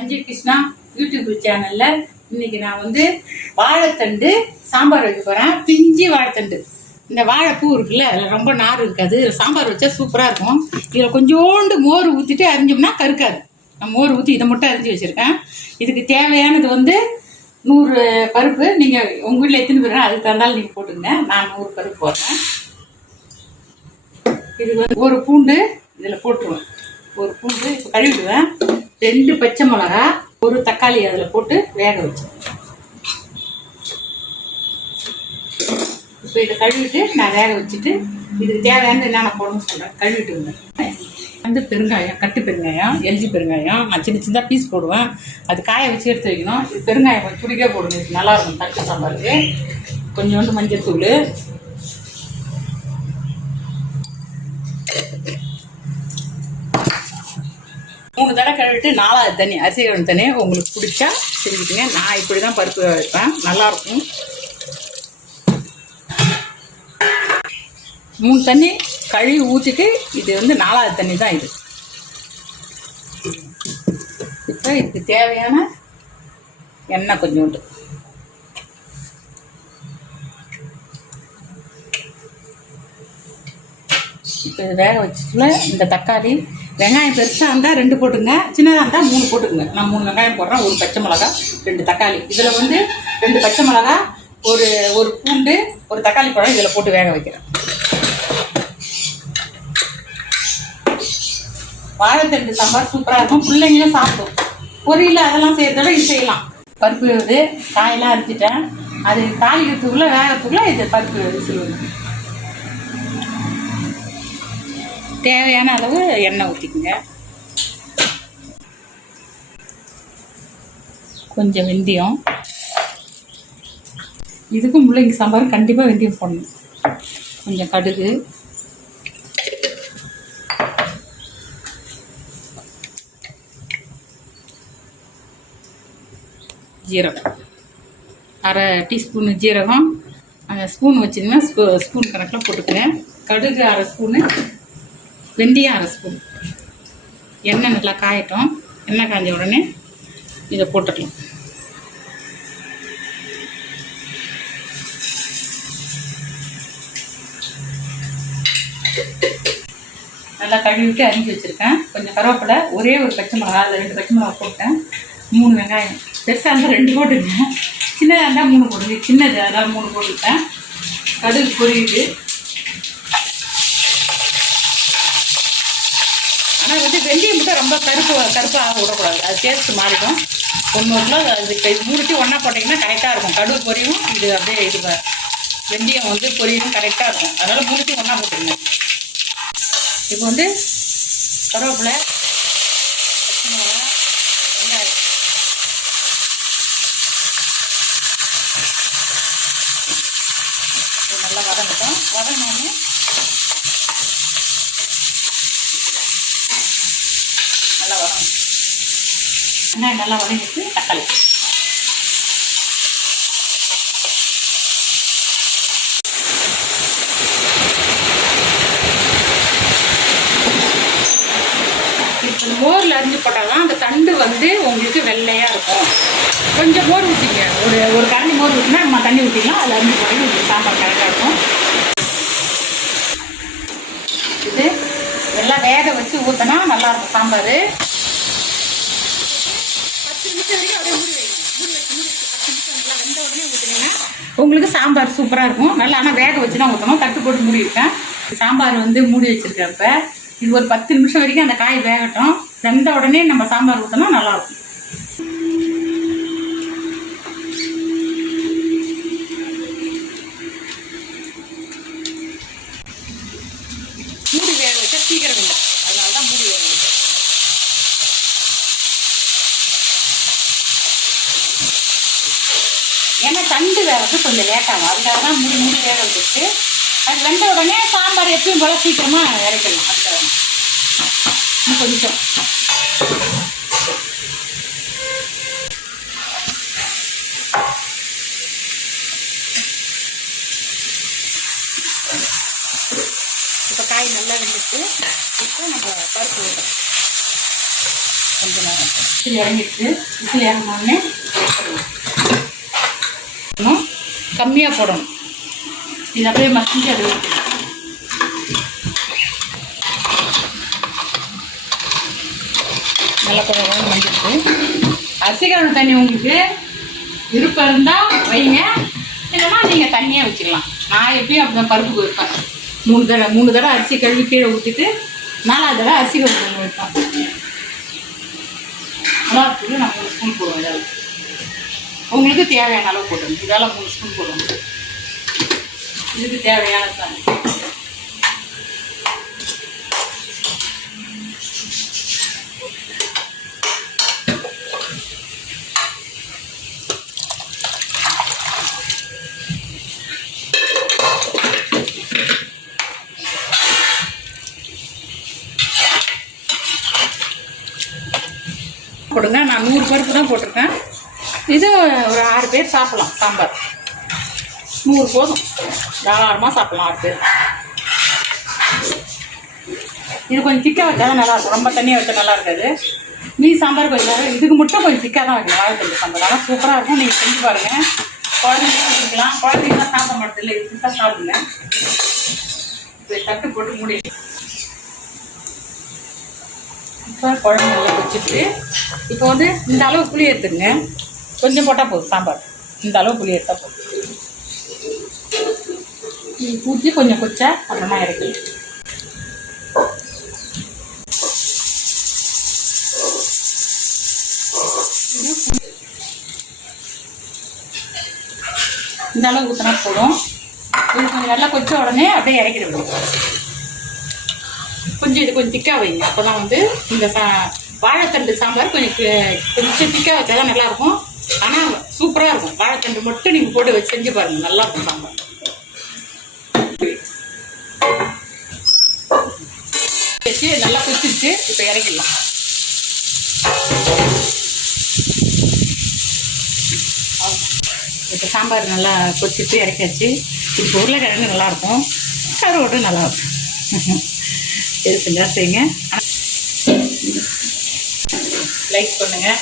Sanjay Krishna YouTube சேனல்ல இன்னைக்கு நான் வந்து வாழைத்தண்டு சாம்பார் வைக்க போறேன். பிஞ்சி வாழைத்தண்டு. இந்த வாழைப்பூ இருக்குல்ல, அதில் ரொம்ப நார் இருக்காது. சாம்பார் வச்சா சூப்பராக இருக்கும். இதில் கொஞ்சோண்டு மோர் ஊற்றிட்டு அரிஞ்சோம்னா கருக்காது. நான் மோர் ஊற்றி இதை மட்டும் அரிஞ்சு வச்சுருக்கேன். இதுக்கு தேவையானது வந்து 100 பருப்பு. நீங்கள் உங்கள் வீட்டில் எத்தனை பேர் அதுக்கு தந்தாலும் நீங்கள் போட்டுங்க. நான் 100 பருப்பு போடுறேன். இது வந்து ஒரு பூண்டு இதில் போட்டுருவேன். ஒரு பூண்டு இப்போ கழுவிடுவேன். 2 பச்சை மிளகா, ஒரு தக்காளி அதில் போட்டு வேக வச்சேன். இப்போ இதை கழுவிட்டு நான் வேக வச்சுட்டு இதுக்கு தேவையானது என்னென்ன போடணும்னு சொல்கிறேன். கழுவிட்டு இருந்தேன். வந்து பெருங்காயம், கட்டு பெருங்காயம், எல்ஜி பெருங்காயம் நான் சின்ன சின்னதாக பீஸ் போடுவேன். அது காய வச்சு எடுத்து வைக்கணும். இது பெருங்காயம் கொஞ்சம் துடிக்க போடணும். இது நல்லாயிருக்கும் தட்டு சாம்பாருக்கு. கொஞ்சோண்டு மஞ்சள் தூள், மூணு தடவை கழுவிட்டு 4வது தண்ணி, அரிசி கழுவின தண்ணி உங்களுக்கு பிடிச்சா செஞ்சுக்கிங்க. நான் இப்படி தான் பருப்பு வைப்பேன், நல்லாயிருக்கும். 3 தண்ணி கழுவி ஊற்றிட்டு இது வந்து 4வது தண்ணி தான் இது. இப்போ இதுக்கு தேவையான எண்ணெய் கொஞ்சோண்டு. இப்போ இது வேக வச்சுட்டுல இந்த தக்காளி, வெங்காயம் பெருசாக இருந்தால் 2 போட்டுங்க, சின்னதாக இருந்தால் 3 போட்டுக்குங்க. நான் 3 வெங்காயம் போடுறேன், 1 பச்சை மிளகா, 2 தக்காளி. இதில் வந்து 2 பச்சை மிளகா, ஒரு பூண்டு, ஒரு தக்காளி பழம் இதில் போட்டு வேக வைக்கிறேன். வாழைத்தண்டு சாம்பார் சூப்பராக இருக்கும். பிள்ளைங்களும் சாப்பிடும். பொரியல் அதெல்லாம் செய்கிறதோட இது செய்யலாம். பருப்பு இது காயெல்லாம் அரிச்சிட்டேன். அது தாளிக்கிறதுக்குள்ளே வேகிறதுக்குள்ளே இது பருப்பு விசிலுங்க. தேவையான அளவு எண்ணெய் ஊற்றிக்குங்க. கொஞ்சம் வெந்தயம். இதுக்கும் முள்ளங்கி சாம்பார் கண்டிப்பாக வெந்தயம் போடணும். கொஞ்சம் கடுகு, ஜீரகம், 1/2 டீஸ்பூனு ஜீரகம். அந்த ஸ்பூன் வச்சிங்கன்னா ஸ்பூன் கணக்கில் போட்டுக்கிறேன். கடுகு 1/2 ஸ்பூனு, வெந்தயம் 1/2 ஸ்பூன். எண்ணெய் நல்லா காயட்டும். எண்ணெய் காய்ஞ்ச உடனே இதை போட்டுக்கலாம். நல்லா கழுவிட்டு அரிஞ்சு வச்சுருக்கேன். கொஞ்சம் கருவேப்பிலை, ஒரே ஒரு பச்சை மிளகா, அதில் 2 பச்சை மிளகா போட்டேன். 3 வெங்காயம், பெருசாக இருந்தால் 2 போட்டுங்க, சின்னதாக இருந்தால் 3 போடுங்க. சின்னது அதாவது 3 போட்டுக்கிட்டேன். கடுகு பொரியுது. ஆனால் வந்து வெந்தயம் மட்டும் ரொம்ப கருப்பாக விடக்கூடாது, அது டேஸ்ட்டு மாறிடும். 1 கிலோ அதுக்கு மூணுத்தி ஒன்றா போட்டிங்கன்னா கரெக்டாக இருக்கும். கடுகு பொரியும், இது அப்படியே இது வெந்தயம் வந்து பொரியும் கரெக்டாக இருக்கும். அதனால் மூணுத்தி ஒன்றா போட்டுருங்க. இப்போ வந்து கருவேப்பிலை, பச்சை மிளகா, வெங்காயம் இது நல்லா வதங்கட்டும். வதங்கினோடனே நல்லா வதங்கணும். வெங்காயம் நல்லா வதங்கிட்டு தக்காளி, மோரில் அரிஞ்சு போட்டால் தான் அந்த தண்டு வந்து உங்களுக்கு வெள்ளையாக இருக்கும். கொஞ்சம் மோர் ஊற்றிங்க, ஒரு கரண்டி மோர் ஊற்றினா நம்ம தண்ணி ஊற்றிக்கலாம். அதில் அரிஞ்சு போட்டு உங்களுக்கு சாம்பார் கரெக்டாக இருக்கும். இது எல்லாம் வேக வச்சு ஊற்றினா நல்லாயிருக்கும் சாம்பார். 10 நிமிஷம் வரைக்கும் அப்படியே மூடி வைங்க. மூடி வச்சு 10 நிமிஷம் நல்லா வெந்த உடனே ஊற்றினீங்கன்னா உங்களுக்கு சாம்பார் சூப்பராக இருக்கும். நல்லா ஆனால் வேக வச்சு தான் ஊற்றணும். தட்டு போட்டு மூடி வைப்பேன். சாம்பார் வந்து மூடி வச்சுருக்கேன். இப்போ இது ஒரு 10 நிமிஷம் வரைக்கும் அந்த காய் வேகட்டும். வெந்த உடனே நம்ம சாம்பார் ஊற்றினா நல்லாயிருக்கும். மூடி வேக வச்சா சீக்கிரம் இல்லை, அதனால தான் மூடி வேக வச்சேன். ஏன்னா தண்டு வேகிறது கொஞ்சம் லேட்டாகும், அதுக்காக தான் மூடி வேக வச்சுட்டு அது வெந்த உடனே சாம்பார் எப்பயும் போல் சீக்கிரமாக இறக்கலாம். அதுக்காக இன்னும் கொஞ்சம் இப்போ காய் நல்லா வெந்துட்டு இப்போ நம்ம பருப்பு ஊற்றணும். கொஞ்சம் நேரம் விசில் இறங்கிட்டு விசில் இறங்கினோடனே கம்மியாக போடணும். இது அப்படியே மசிஞ்சு அது நல்லா கொஞ்சம் மஞ்சிட்டு அரிசி கழுவு தண்ணி உங்களுக்கு விருப்பம் இருந்தால் வைங்க, இல்லைன்னா நீங்கள் தண்ணியாக வச்சுக்கலாம். நான் எப்பயும் அப்படி தான் பருப்புக்கு வைப்பேன். 3 தடவை அரிசி கழுவி கீழே ஊற்றிட்டு 4ஆவது தடவை அரிசி கழுவி தண்ணி வைப்பேன். நல்லா இருக்குது. நான் 3 ஸ்பூன் போடுவேன். இதெல்லாம் உங்களுக்கு தேவையான அளவு போட்டுருங்க. இதெல்லாம் 3 ஸ்பூன் போடுவோம். இதுக்கு தேவையான தண்ணி போடுங்க. நான் 100 பருப்பு தான் போட்டிருக்கேன். இது ஒரு 6 பேர் சாப்பிட்லாம். சாம்பார் 100 போதும், தாராளமாக சாப்பிட்லாம் 6 பேர். இது கொஞ்சம் திக்காக வச்சா தான் நல்லாயிருக்கும். ரொம்ப தண்ணியாக வச்சா நல்லா இருக்காது. சாம்பார் கொஞ்சம் இதுக்கு மட்டும் கொஞ்சம் திக்காக தான் வைக்கணும். வாழைத்தண்டு சாம்பார் ஆனால் சூப்பராக இருக்கும். நீங்கள் செஞ்சு பாருங்கள். குழந்தைங்களும் வச்சுக்கலாம். குழந்தைங்களாம் சாப்பிட மாட்டதில்லை, இதுக்கு தான் சாப்பிடுங்க. இப்போ தட்டு போட்டு மூடி இப்போ குழம்பு நல்லா வச்சுட்டு இப்போ வந்து இந்த அளவு புளி எடுத்துங்க. கொஞ்சம் போட்டால் போதும். சாம்பார் இந்த அளவு புளி எடுத்தால் போதும். ஊற்றி கொஞ்சம் கொச்சா அப்புறமா இறக்கி இந்த அளவு ஊற்றினா போதும். இது கொஞ்சம் நல்லா கொச்ச உடனே அப்படியே இறக்கிடுவோம். கொஞ்சம் இது கொஞ்சம் திக்காக வைங்க. அப்போ தான் வந்து இந்த வாழைத்தண்டு சாம்பார் கொஞ்சம் திக்காக வச்சா தான் நல்லாயிருக்கும். ஆனால் சூப்பராக இருக்கும். வாழைத்தண்டு மட்டும் நீங்கள் போட்டு வச்சு செஞ்சு பாருங்கள், நல்லாயிருக்கும் சாம்பார். வச்சு நல்லா கொச்சிச்சு. இப்போ இறக்கிடலாம். இப்போ சாம்பார் நல்லா கொச்சிட்டு இறக்கியாச்சு. இப்போ உருளைக்கிழங்கு நல்லாயிருக்கும், கருவாடும் நல்லாயிருக்கும். எது செஞ்சால் செய்யுங்க. லைக் பண்ணுங்கள்.